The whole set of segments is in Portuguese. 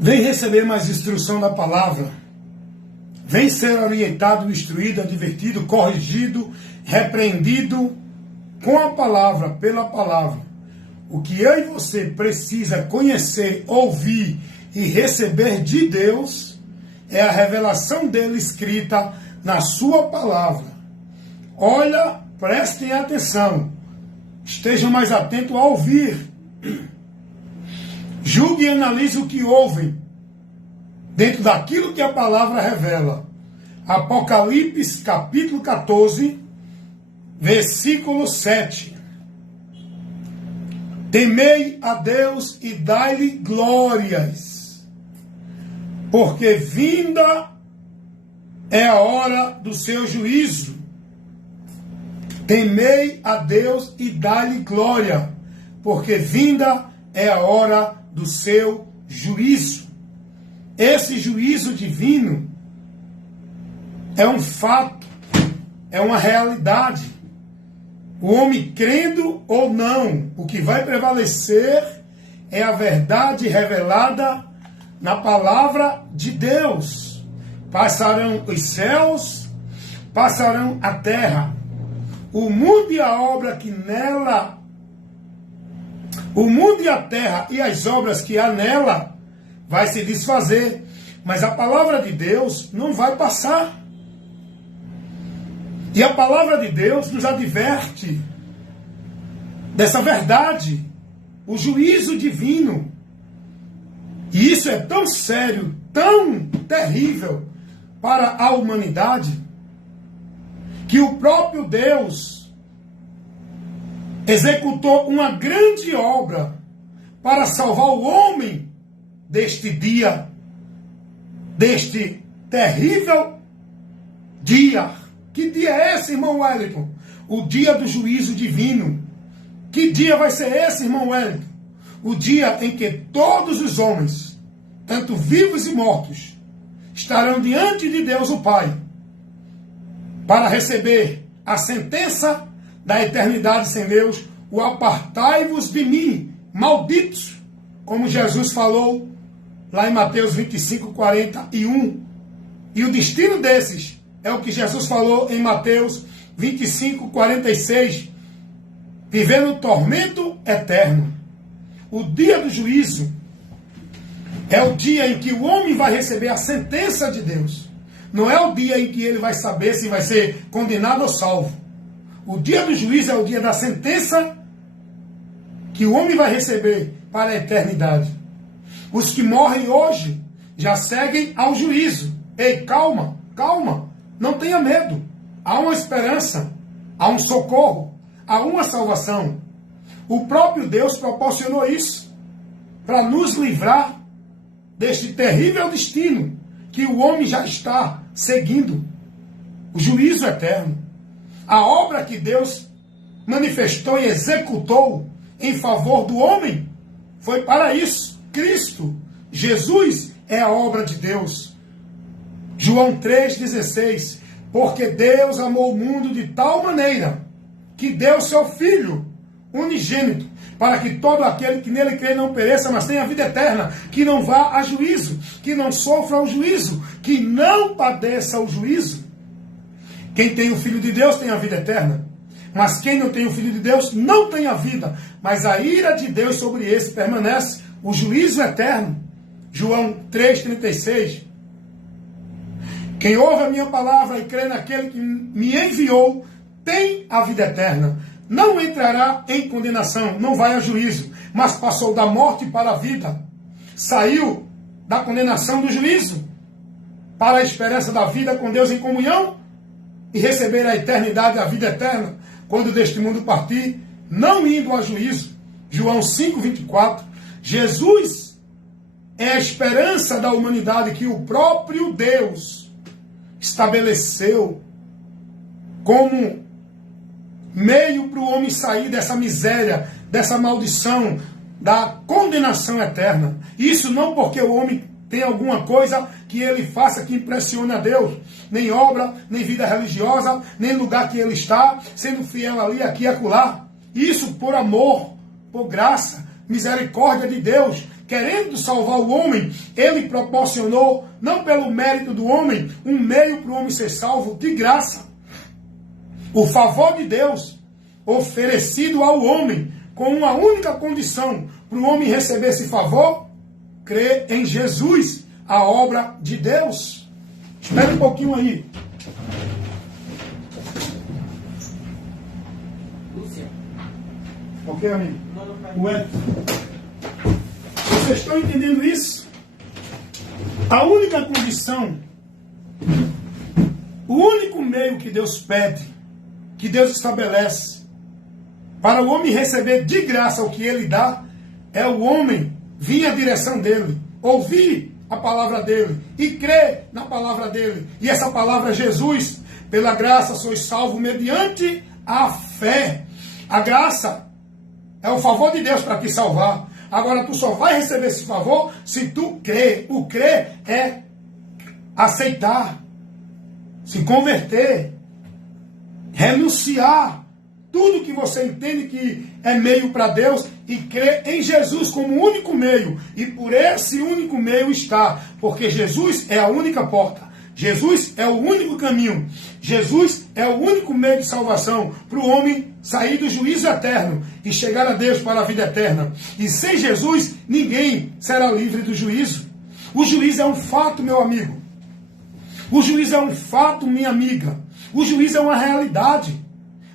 Vem receber mais instrução da palavra. Vem ser orientado, instruído, advertido, corrigido, repreendido com a palavra, pela palavra. O que eu e você precisa conhecer, ouvir e receber de Deus é a revelação dele escrita na sua palavra. Olha, prestem atenção. Estejam mais atentos a ouvir. Julgue e analise o que ouvem dentro daquilo que a palavra revela. Apocalipse capítulo 14, versículo 7. Temei a Deus e dai-lhe glórias, porque vinda é a hora do seu juízo. Temei a Deus e dai-lhe glória, porque vinda é a hora do seu juízo. Esse juízo divino é um fato, é uma realidade. O homem crendo ou não, o que vai prevalecer é a verdade revelada na palavra de Deus. Passarão os céus, passarão a terra. O mundo e a obra que nela, o mundo e a terra e as obras que há nela vai se desfazer, mas a palavra de Deus não vai passar. E a palavra de Deus nos adverte dessa verdade, o juízo divino. E isso é tão sério, tão terrível para a humanidade, que o próprio Deus executou uma grande obra para salvar o homem deste dia, deste terrível dia. Que dia é esse, irmão Wellington? O dia do juízo divino. Que dia vai ser esse, irmão Wellington? O dia em que todos os homens, tanto vivos e mortos, estarão diante de Deus o Pai, para receber a sentença da eternidade sem Deus, o apartai-vos de mim, malditos, como Jesus falou lá em Mateus 25, 41. E o destino desses é o que Jesus falou em Mateus 25, 46. Viver no tormento eterno. O dia do juízo é o dia em que o homem vai receber a sentença de Deus. Não é o dia em que ele vai saber se vai ser condenado ou salvo. O dia do juízo é o dia da sentença que o homem vai receber para a eternidade. Os que morrem hoje já seguem ao juízo. Ei, calma, calma. Não tenha medo. Há uma esperança, há um socorro, há uma salvação. O próprio Deus proporcionou isso para nos livrar deste terrível destino que o homem já está seguindo, o juízo eterno. A obra que Deus manifestou e executou em favor do homem foi para isso. Cristo, Jesus, é a obra de Deus. João 3,16. Porque Deus amou o mundo de tal maneira que deu seu Filho unigênito, para que todo aquele que nele crê não pereça, mas tenha vida eterna, que não vá a juízo, que não sofra o juízo, que não padeça o juízo. Quem tem o Filho de Deus tem a vida eterna, mas quem não tem o Filho de Deus não tem a vida, mas a ira de Deus sobre esse permanece, o juízo eterno. João 3,36. Quem ouve a minha palavra e crê naquele que me enviou, tem a vida eterna. Não entrará em condenação, não vai a juízo, mas passou da morte para a vida. Saiu da condenação do juízo para a esperança da vida com Deus em comunhão e receber a eternidade, a vida eterna, quando deste mundo partir, não indo a juízo. João 5,24. Jesus é a esperança da humanidade que o próprio Deus estabeleceu como meio para o homem sair dessa miséria, dessa maldição, da condenação eterna. Isso não porque o homem tem alguma coisa que ele faça que impressione a Deus, nem obra, nem vida religiosa, nem lugar que ele está, sendo fiel ali, aqui e acolá. Isso por amor, por graça, misericórdia de Deus, querendo salvar o homem, ele proporcionou, não pelo mérito do homem, um meio para o homem ser salvo de graça. O favor de Deus oferecido ao homem com uma única condição para o homem receber esse favor: crer em Jesus, a obra de Deus. Espera um pouquinho aí. Ok, amigo? Ué. Vocês estão entendendo isso? A única condição, o único meio que Deus pede, que Deus estabelece, para o homem receber de graça o que ele dá, é o homem vir à direção dele, ouvir a palavra dele e crer na palavra dele. E essa palavra é Jesus. Pela graça sois salvos mediante a fé. A graça é o favor de Deus para te salvar. Agora tu só vai receber esse favor se tu crer. O crer é aceitar, se converter, renunciar tudo que você entende que é meio para Deus e crer em Jesus como único meio. E por esse único meio está, porque Jesus é a única porta. Jesus é o único caminho. Jesus é o único meio de salvação para o homem sair do juízo eterno e chegar a Deus para a vida eterna. E sem Jesus, ninguém será livre do juízo. O juízo é um fato, meu amigo. O juízo é um fato, minha amiga. O juízo é uma realidade.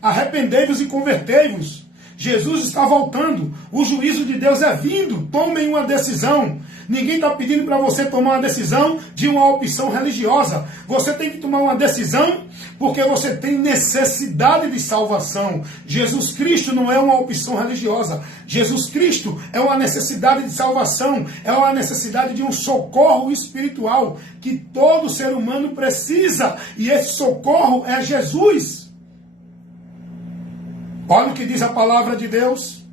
Arrependei-vos e convertei-vos. Jesus está voltando. O juízo de Deus é vindo. Tomem uma decisão. Ninguém está pedindo para você tomar uma decisão de uma opção religiosa. Você tem que tomar uma decisão porque você tem necessidade de salvação. Jesus Cristo não é uma opção religiosa. Jesus Cristo é uma necessidade de salvação. É uma necessidade de um socorro espiritual que todo ser humano precisa. E esse socorro é Jesus. Olha o que diz a palavra de Deus,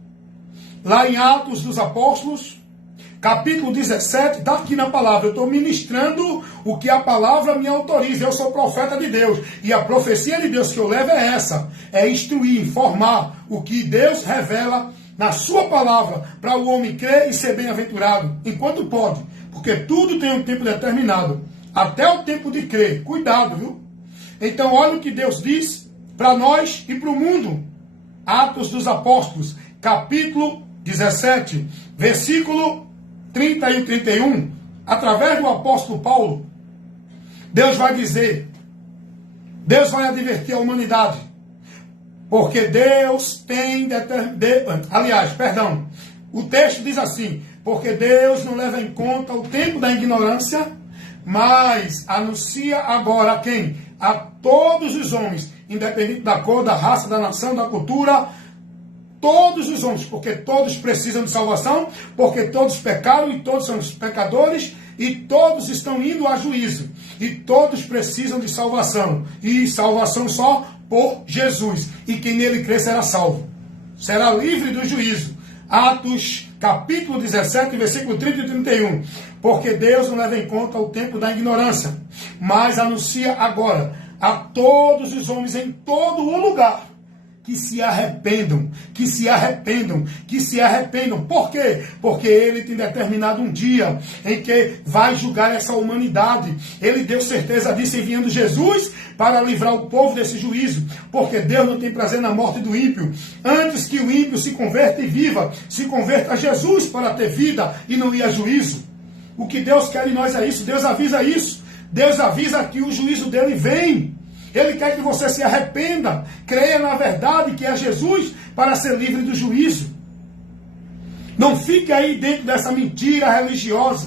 lá em Atos dos Apóstolos, capítulo 17, está aqui na palavra. Eu estou ministrando o que a palavra me autoriza. Eu sou profeta de Deus. E a profecia de Deus que eu levo é essa. É instruir, informar o que Deus revela na sua palavra, para o homem crer e ser bem-aventurado, enquanto pode. Porque tudo tem um tempo determinado. Até o tempo de crer. Cuidado, viu? Então olha o que Deus diz para nós e para o mundo. Atos dos Apóstolos, capítulo 17, versículo 30 e 31, através do apóstolo Paulo, Deus vai dizer, Deus vai advertir a humanidade, porque Deus tem o texto diz assim, porque Deus não leva em conta o tempo da ignorância, mas anuncia agora a quem? A todos os homens, independente da cor, da raça, da nação, da cultura, todos os homens, porque todos precisam de salvação, porque todos pecaram e todos são pecadores e todos estão indo a juízo e todos precisam de salvação e salvação só por Jesus, e quem nele crer será salvo, será livre do juízo. Atos capítulo 17, versículo 30 e 31, porque Deus não leva em conta o tempo da ignorância, mas anuncia agora a todos os homens em todo o lugar que se arrependam, que se arrependam, que se arrependam. Por quê? Porque Ele tem determinado um dia em que vai julgar essa humanidade. Ele deu certeza disso enviando Jesus para livrar o povo desse juízo, porque Deus não tem prazer na morte do ímpio. Antes que o ímpio se converta e viva, se converta a Jesus para ter vida e não ir a juízo. O que Deus quer em nós é isso. Deus avisa isso. Deus avisa que o juízo dele vem. Ele quer que você se arrependa, creia na verdade que é Jesus para ser livre do juízo. Não fique aí dentro dessa mentira religiosa,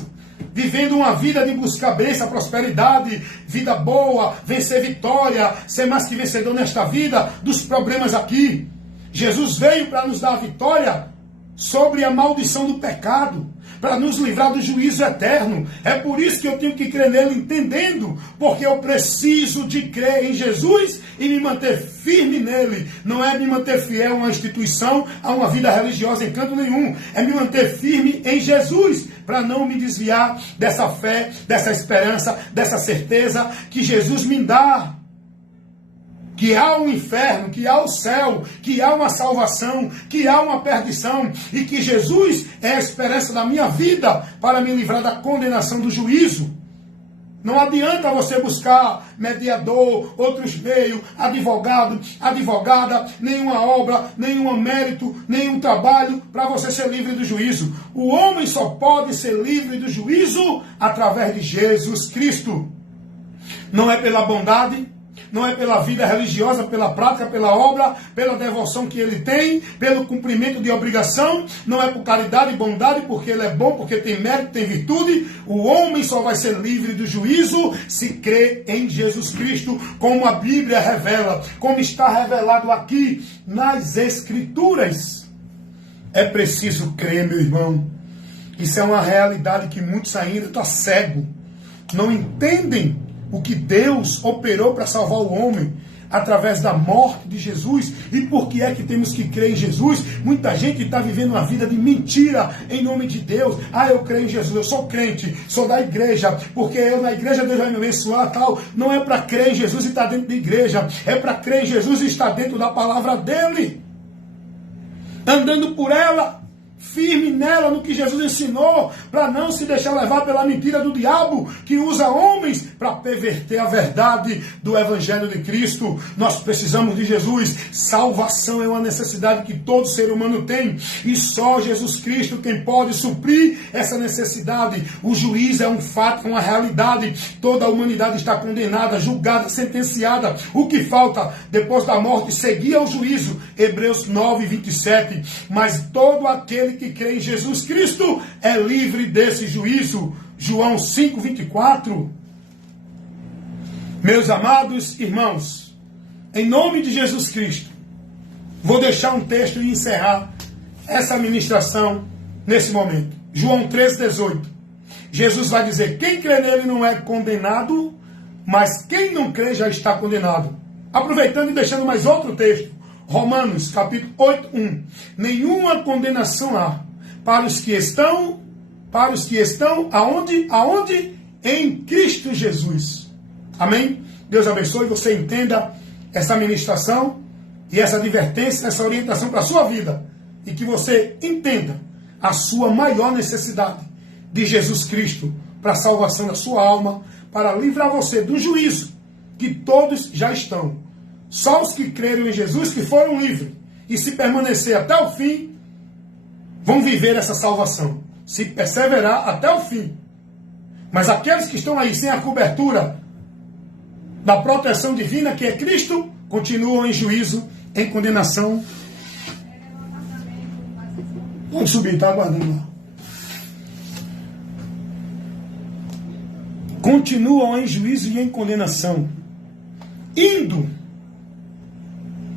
vivendo uma vida de buscar bênção, prosperidade, vida boa, vencer vitória, ser mais que vencedor nesta vida, dos problemas aqui. Jesus veio para nos dar a vitória sobre a maldição do pecado, para nos livrar do juízo eterno. É por isso que eu tenho que crer nele, entendendo, porque eu preciso de crer em Jesus e me manter firme nele. Não é me manter fiel a uma instituição, a uma vida religiosa em canto nenhum. É me manter firme em Jesus, para não me desviar dessa fé, dessa esperança, dessa certeza que Jesus me dá. que há um inferno, que há o céu, que há uma salvação, que há uma perdição, e que Jesus é a esperança da minha vida para me livrar da condenação do juízo. Não adianta você buscar mediador, outros meios, advogado, advogada, nenhuma obra, nenhum mérito, nenhum trabalho para você ser livre do juízo. O homem só pode ser livre do juízo através de Jesus Cristo. Não é pela bondade, não é pela vida religiosa, pela prática, pela obra, pela devoção que ele tem, pelo cumprimento de obrigação, não é por caridade e bondade, porque ele é bom, porque tem mérito, tem virtude. O homem só vai ser livre do juízo se crê em Jesus Cristo, como a Bíblia revela, como está revelado aqui nas Escrituras. É preciso crer, meu irmão. Isso é uma realidade que muitos ainda estão cegos, não entendem o que Deus operou para salvar o homem através da morte de Jesus. E por que é que temos que crer em Jesus? Muita gente está vivendo uma vida de mentira em nome de Deus. Eu creio em Jesus, eu sou crente, sou da igreja, porque eu na igreja Deus vai me abençoar, tal. Não é para crer em Jesus e estar dentro da igreja, é para crer em Jesus e estar dentro da palavra dele, andando por ela, firme nela, no que Jesus ensinou, para não se deixar levar pela mentira do diabo, que usa homens para perverter a verdade do Evangelho de Cristo. Nós precisamos de Jesus. Salvação é uma necessidade que todo ser humano tem, e só Jesus Cristo quem pode suprir essa necessidade. O juízo é um fato, uma realidade. Toda a humanidade está condenada, julgada, sentenciada. O que falta depois da morte seguia o juízo. Hebreus 9, 27. Mas todo aquele que crê em Jesus Cristo é livre desse juízo. João 5, 24. Meus amados irmãos, em nome de Jesus Cristo, vou deixar um texto e encerrar essa ministração nesse momento. João 13, 18. Jesus vai dizer: quem crê nele não é condenado, mas quem não crê já está condenado. Aproveitando e deixando mais outro texto, Romanos, capítulo 8, 1. Nenhuma condenação há para os que estão, aonde? Em Cristo Jesus. Amém? Deus abençoe, você entenda essa ministração e essa advertência, essa orientação para a sua vida. E que você entenda a sua maior necessidade de Jesus Cristo para a salvação da sua alma, para livrar você do juízo, que todos já estão. Só os que creram em Jesus que foram livres. E se permanecer até o fim, vão viver essa salvação. Se perseverar até o fim. Mas aqueles que estão aí sem a cobertura da proteção divina, que é Cristo, continuam em juízo, em condenação. Vamos subir, está aguardando lá. Continuam em juízo e em condenação, indo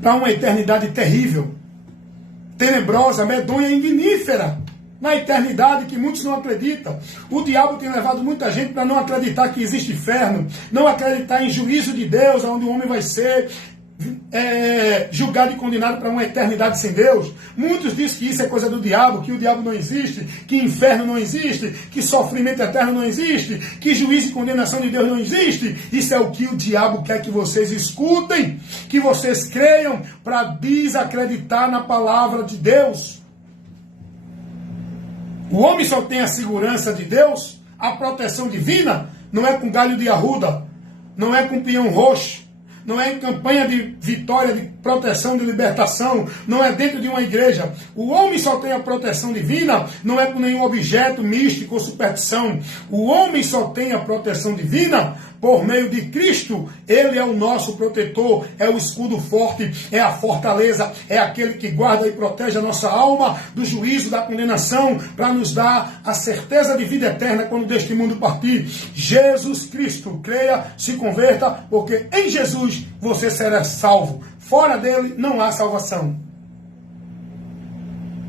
para uma eternidade terrível, tenebrosa, medonha e ignífera, na eternidade que muitos não acreditam. O diabo tem levado muita gente para não acreditar que existe inferno, não acreditar em juízo de Deus, onde o homem vai ser julgado e condenado para uma eternidade sem Deus. Muitos dizem que isso é coisa do diabo, que o diabo não existe, que inferno não existe, que sofrimento eterno não existe, que juízo e condenação de Deus não existe. Isso é o que o diabo quer que vocês escutem, que vocês creiam, para desacreditar na palavra de Deus. O homem só tem a segurança de Deus, a proteção divina, não é com galho de arruda, não é com pinhão roxo, não é em campanha de vitória, de proteção, de libertação, não é dentro de uma igreja. O homem só tem a proteção divina, não é com nenhum objeto místico ou superstição. O homem só tem a proteção divina por meio de Cristo. Ele é o nosso protetor, é o escudo forte, é a fortaleza, é aquele que guarda e protege a nossa alma do juízo, da condenação, para nos dar a certeza de vida eterna quando deste mundo partir. Jesus Cristo, creia, se converta, porque em Jesus você será salvo. Fora dele não há salvação.